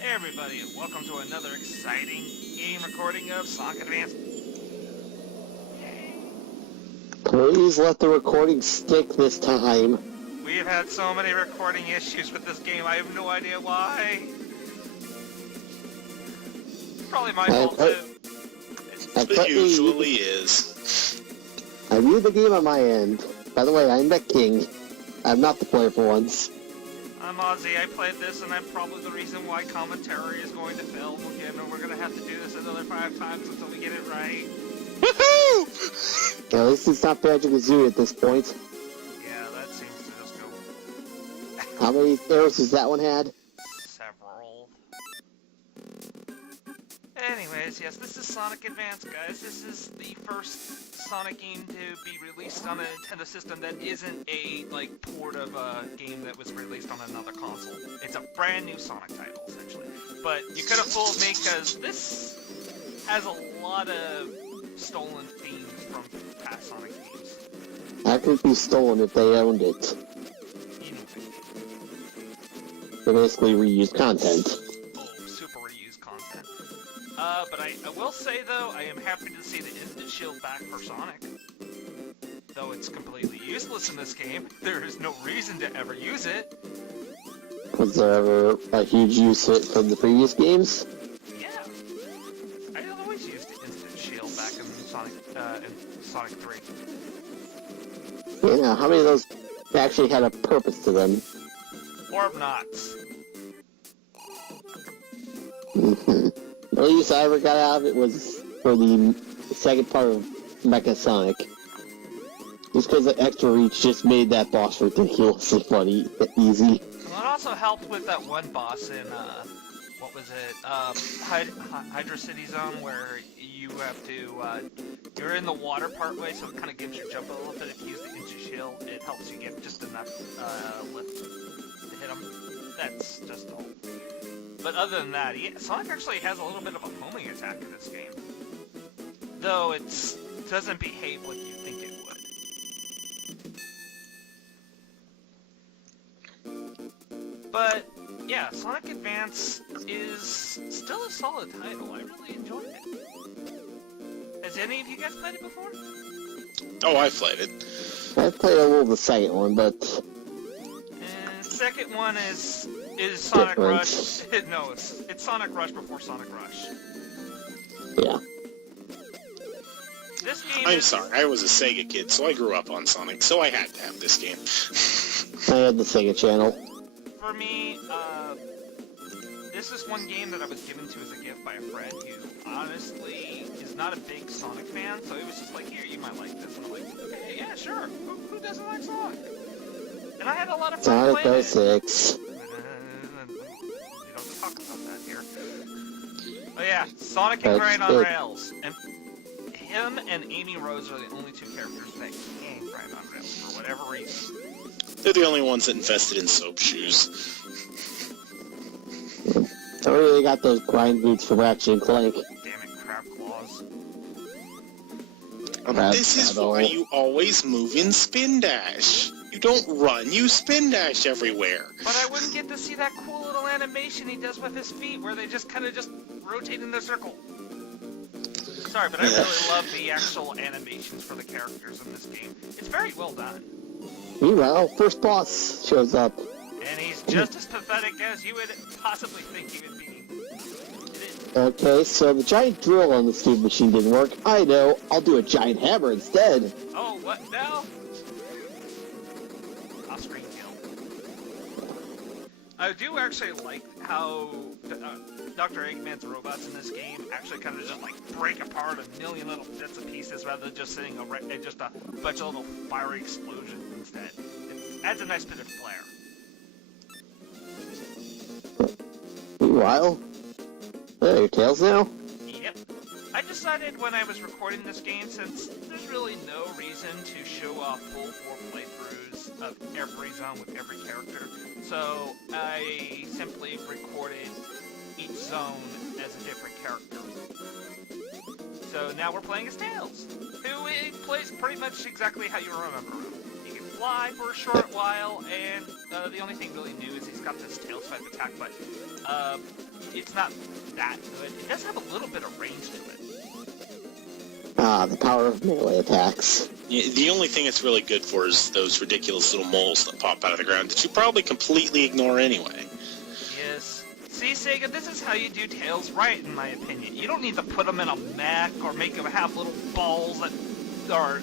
Hey everybody, and welcome to another exciting game recording of Sonic Advance. Please let the recording stick this time. We have had so many recording issues with this game, I have no idea why. Probably my fault too. It usually is. I viewed the game on my end. By the way, I'm the king. I'm not the player for once. I'm Ozzy, I played this and I'm probably the reason why commentary is going to fail again, and we're going to have to do this another 5 times until we get it right. Woohoo! At least it's not Banjo-Kazooie at this point. Yeah, that seems to just go... How many errors has that one had? Several. Anyways, yes, this is Sonic Advance, guys. This is the first Sonic game to be released on a Nintendo system that isn't a, port of a game that was released on another console. It's a brand new Sonic title, essentially. But you could have fooled me, because this has a lot of stolen themes from past Sonic games. That could be stolen if they owned it. You know, They basically reused content. super reused content. But I will say, though, I am happy to see the instant shield back for Sonic. Though it's completely useless in this game, there is no reason to ever use it. Was there ever a huge use of it from the previous games? Yeah. I always used the instant shield back in Sonic 3. You know, how many of those actually had a purpose to them? Orb knots. The only use I ever got out of it was for the second part of Mecha Sonic. Just because the extra reach just made that boss ridiculously funny, easy. Well, it also helped with that one boss in, what was it, Hydra City Zone, where you have to, you're in the water part way, so it kind of gives you jump a little bit. If you use the instant shield, it helps you get just enough, lift to hit them. That's just all. But other than that, yeah, Sonic actually has a little bit of a homing attack in this game. Though it doesn't behave like you think it would. But, yeah, Sonic Advance is still a solid title. I really enjoyed it. Has any of you guys played it before? Oh, I played it. I played a little of the second one, but... And the second one is Sonic Different. Rush. No, it's Sonic Rush before Sonic Rush. Yeah. This game I'm is... sorry, I was a Sega kid, so I grew up on Sonic, so I had to have this game. I had the Sega channel. For me, this is one game that I was given to as a gift by a friend who honestly is not a big Sonic fan, so he was just like, here, you might like this. And I'm like, okay, yeah, sure. Who doesn't like Sonic? And I had a lot of fun Sonic playing it. 06. We don't talk about that here. Oh yeah, Sonic and Grind on Rails. And him and Amy Rose are the only two characters that can grind on rails for whatever reason. They're the only ones that invested in soap shoes. I really got those grind boots for Ratchet and Clank. Damn it, crab claws. This is why you always move in spin dash. You don't run, you spin dash everywhere. But I wouldn't get to see that cool little animation he does with his feet, where they just kind of just rotate in the circle. Sorry, but I really love the actual animations for the characters in this game. It's very well done. Meanwhile, first boss shows up. And he's just as pathetic as you would possibly think he would be. Okay, so the giant drill on the stupid machine didn't work. I know, I'll do a giant hammer instead. Oh, what now? Off-screen kill. I do actually like how Dr. Eggman's robots in this game actually kind of just break apart a million little bits and pieces rather than just sitting just a bunch of little fiery explosions instead. It adds a nice bit of flair. Meanwhile, there are your tails now. Yep. I decided when I was recording this game, since there's really no reason to show off full 4 playthroughs of every zone with every character, so I simply recorded each zone as a different character. So now we're playing as Tails, who plays pretty much exactly how you remember him. You can fly for a short while, and the only thing really new is he's got this tail swipe attack, but it's not that good. It does have a little bit of range to it. Ah, the power of melee attacks. Yeah, the only thing it's really good for is those ridiculous little moles that pop out of the ground that you probably completely ignore anyway. Yes. See, Sega, this is how you do Tails right, in my opinion. You don't need to put them in a mech or make them have little balls that are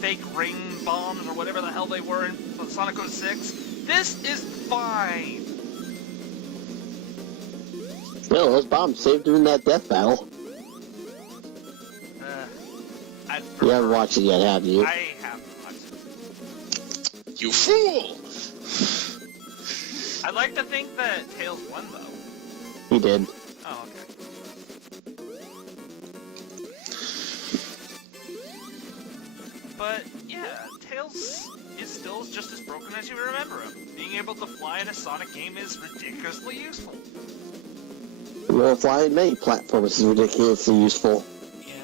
fake ring bombs or whatever the hell they were in Sonic 06. This is fine. No, those bombs saved him in that death battle. You haven't watched it yet, have you? I haven't watched it. You fool! I'd like to think that Tails won, though. He did. Oh, okay. But, yeah, Tails is still just as broken as you remember him. Being able to fly in a Sonic game is ridiculously useful. Well, flying in many platforms is ridiculously useful. Yeah.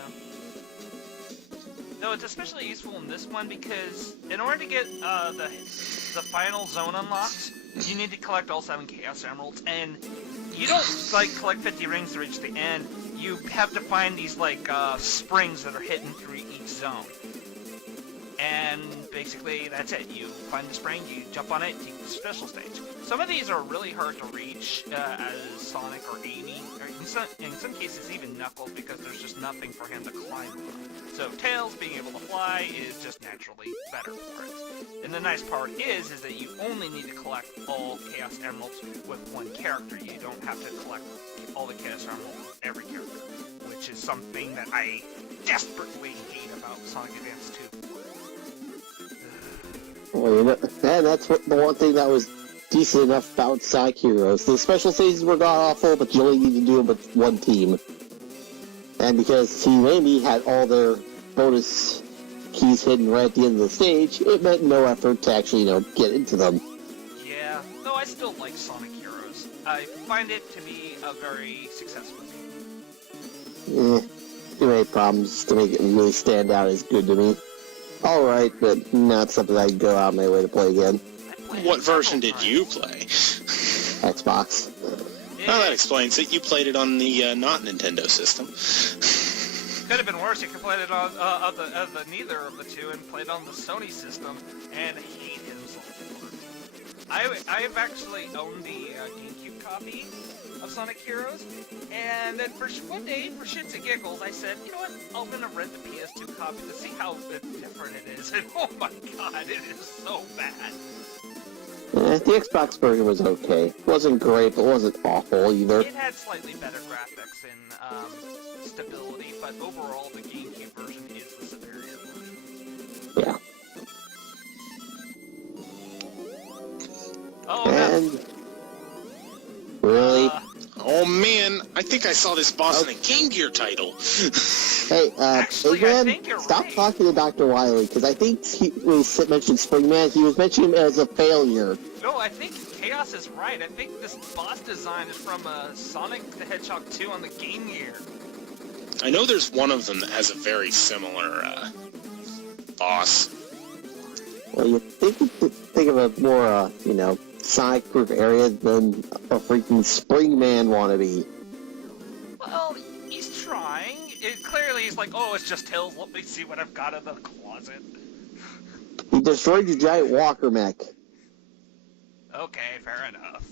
Though it's especially useful in this one because in order to get the final zone unlocked, you need to collect all 7 Chaos Emeralds, and you don't, like, collect 50 rings to reach the end. You have to find these, like, springs that are hidden through each zone. And basically, that's it. You find the spring, you jump on it, you take the special stage. Some of these are really hard to reach as Sonic or Amy, or in some cases even Knuckles, because there's just nothing for him to climb on. So Tails being able to fly is just naturally better for it. And the nice part is that you only need to collect all Chaos Emeralds with one character. You don't have to collect all the Chaos Emeralds with every character, which is something that I desperately hate about Sonic Advance 2. Well, you know, and that's the one thing that was decent enough about Sonic Heroes. The special stages were god-awful, but you only need to do them with one team. And because Team Amy had all their bonus keys hidden right at the end of the stage, it meant no effort to actually, get into them. Yeah, though I still like Sonic Heroes. I find it to be a very successful game. Too many problems to make it really stand out as good to me. Alright, but not something I'd go out of my way to play again. What version did you play? Xbox. Well, that explains it. You played it on the not Nintendo system. Could have been worse. You could play it on neither of the two and played on the Sony system and hate himself. I've actually owned the GameCube copy of Sonic Heroes, and then one day, for shits and giggles, I said, you know what, I'm gonna rent the PS2 copy to see how different it is, and oh my god, it is so bad. The Xbox version was okay. It wasn't great, but it wasn't awful either. It had slightly better graphics and stability, but overall, the GameCube version is the superior version. Yeah. Oh, no. And... Really? Oh man, I think I saw this boss in a Game Gear title. Hey, Actually, I think Eggman, you're stop right. talking to Dr. Wiley, because I think when he mentioned Springman, he was mentioning him as a failure. No, I think Chaos is right. I think this boss design is from Sonic the Hedgehog 2 on the Game Gear. I know there's one of them that has a very similar boss. Well, you think of a more, Sonic-proof area than a freaking Springman wannabe. Well, he's trying. Clearly, he's like, oh, it's just Tails. Let me see what I've got in the closet. He destroyed your giant walker mech. Okay, fair enough.